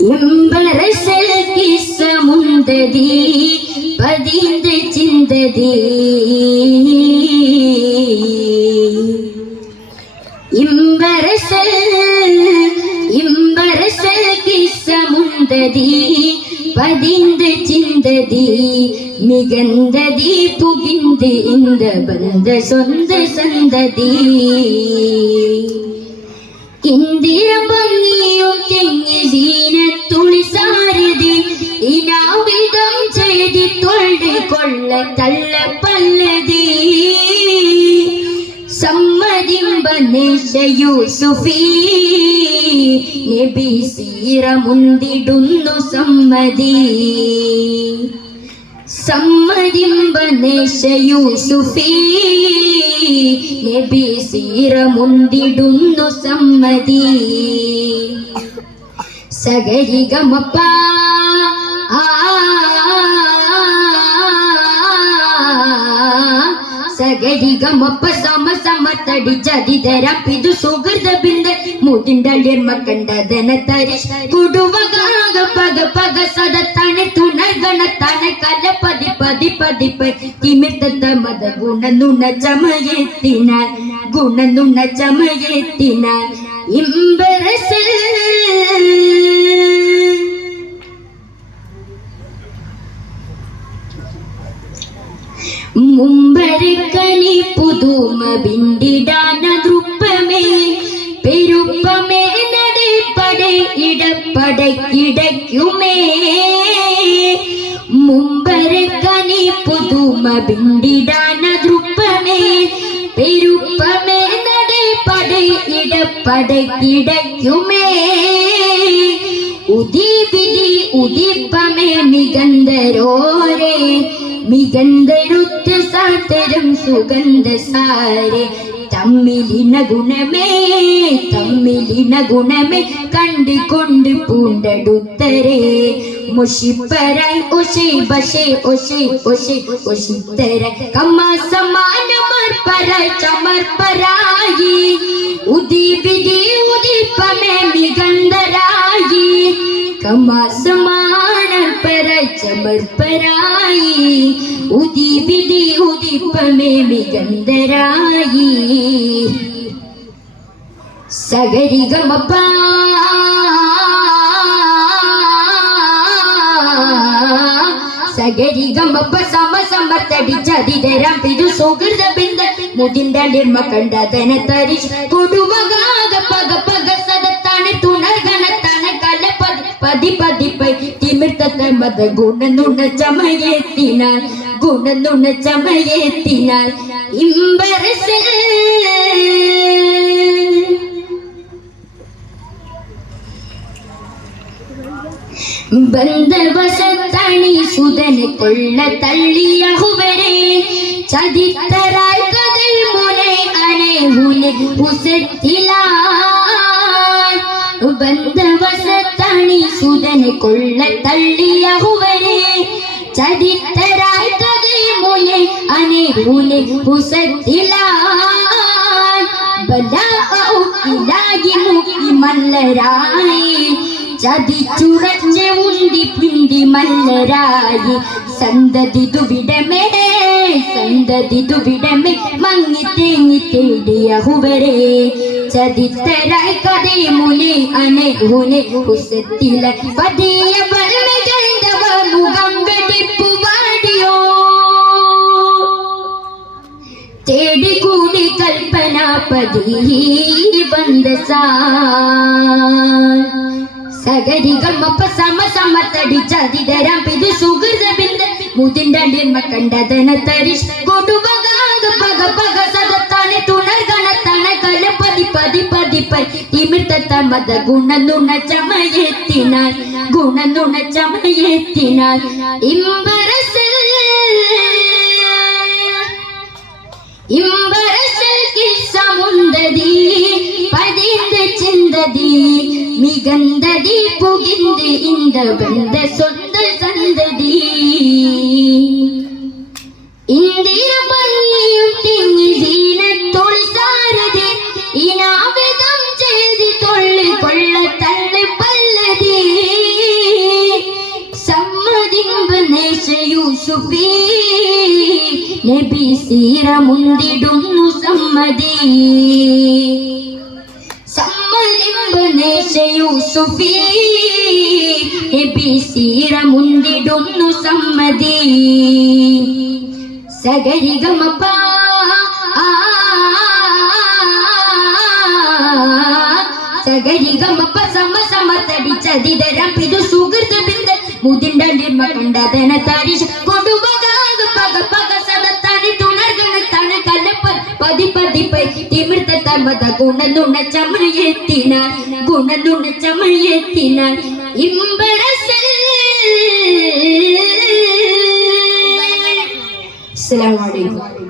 ഇമ്പരസൽ കിസ്സമുണ്ടതി പതിന്ത് ചിന്തതി ഇമ്പരസൽ കിസ്സമുണ്ടതി പതിന്ത് ചിന്തതി മികന്തതി പുകിന്ത് ഇന്ത ബന്ധ സ്വന്ത സന്തതി ഇന്ദിര ഭംഗിയും തെങ്ങി സീനത്തുളി സാരതി ഇനാവിധം ചെയ്തി തൊഴി കൊള്ള തള്ള പല്ലതി സമ്മതിമ്പനേശ യൂസുഫീ നബി സീറ മുന്തിടുന്നു സമ്മതി സമ്മതിമ്പനേശ യൂസുഫീ നബി സീറ മുന്തിടുന്നു സമ്മതി സഗരിഗമപ്പ സഗരിഗമപ്പ സമ സമ തടി ചതിതര പിതു സുഹൃത ബിന്ദ മുതിണ്ടളിർമ കണ്ടതന തരിശ് കുടുവകാക പക പക സദത്തനെ തുണഗണത്തനെ കല പതി പതി പതിപ്പ തിമിർത്ത മത ഗുണനുണ ചമയത്തിനാൽ ഗുണനുണ ചമയത്തിനാൽ ഇമ്പരസൽ മുമ്പരക്കനി പുതുമ ബിന്ദിടാന ദൃപ്പമേ പെരുപ്പമേ നടപ്പട ഇടപ്പട ഇടയ്ക്കുമേ മുമ്പരക്കനി പുതുമ ബിന്ദിടാന ദൃപ്പമേ പെരുപ്പമേ നടപ്പട ഇടപ്പട ഇടയ്ക്കുമേ ഉദീപിതി ഉദിപ്പമേ മികന്ധരോരേ മികന്ധരുത്ത സാതരം സുഗന്ധ സാരെ തമ്മിലിന ഗുണമേ കണ്ടുകൊണ്ട് പൂണ്ടടുത്തരേ മുഷിപ്പരായി ഒശേ ബശേ ഒശേ ഒശേ ഒശിത്തര കമ്മ സമാനമർപ്പരായി ചമർപ്പരായി ഉദീപിതി ഉദിപ്പമേ മികന്ധരായി കമ്മ സമാനർപ്പരായി ചമർപ്പരായി ഉദീപിതി ഉദിപ്പമേ മികന്ധരായി സഗരിഗമപ്പ സഗരിഗമപ്പ സമ സമ തടി ചതിതരം പിതു സുഹൃത ബിന്ദ മുതിണ്ടളിർമ കണ്ടതന തരിശ് കൊടുവകാക പക പക സദത്തനെ തുണർഗണത്തനെ കല പതി പതിപ്പൈ തിമിർത്ത മത ഗുണനുണ ചമയത്തിനാൽ ഗുണനുണ ചമയത്തിനാൽ ഇമ്പരസൽ ബന്ധവശത്തണി സുതനെ കൊള്ള തള്ളിയഹുവരെ ചതിത്തരായി കഥൽ മുനെ അനെ മുനെ ഉസത്തിലാൻ ബന്ധവശത്തണി സുതനെ കൊള്ള തള്ളിയഹുവരെ ചതിത്തരായി കഥൽ മുനെ അനെ മുനെ ഉസത്തിലാൻ ബലാഉ ഇലാഹി മുഖി മല്ലരായി ചതിച്ചുറച്ച ഉണ്ടി പിണ്ടി മല്ലരായി സന്തതി ദുവിടമേ മങ്ങി തേങ്ങി തേടിയ ഹുവരെ ചതിത്തരായി കഥേ മുനെ അനെ ഹുനെ കുസത്തില പതിയ പരമകൈന്ദവ മുഖം വെടിപ്പു വാടിയോ തേടി കൂടി കൽപ്പനാപതി ബന്ധസാ സഗരിഗമപ്പ സമ സമ തടി ചതിതരം പിതു സുഹൃത ബിന്ദ മുതിണ്ടളിർമ കണ്ടതന തരിശ് കൊടുവകാക പക പക സദത്തനെ തുണർഗണത്തനെ കല പതി പതി പതിപ്പൈ തിമിർത്ത മത ഗുണനുണ ചമയത്തിനാൽ ഇമ്പരസൽ കിസ്സമുണ്ടതി പതിന്ത് ചിന്തതി മികന്ധതി പുകിന്ത് ഇന്ത ബന്ധ സ്വന്ത സന്തതി ഇന്ദിര ഭംഗിയും തിങ്ങി സീനത്തുളി സാരതി ഇനാവിധം ചെയ്തി തൊള്ളി കൊള്ള തള്ളി പല്ലതി യൂസുഫീ നബി സീറ മുന്തിടുന്നു സമ്മതി സമ്മതിമ്പനേശ യൂസുഫീ നബി സീറ മുന്തിടുന്നു സമ്മതി സഗരിഗമപ സഗരിഗമപ സമ സമ തടിച്ചതിതരപ്പിതു സുഹൃത ബിന്ദ മുതിണ്ടണ്ടിർമ കണ്ടതന താരിഷ കൊടുവകാക പക പക സദത്താനി തുണർഗണ തന കലപ്പ പതി പതി പൈ തിമിർത്ത തമത ഗുണനുണ ചമയത്തിനാൽ ഗുണനുണ ചമയത്തിനാൽ ഇമ്പരസൽ അസ്സലാമു അലൈക്കും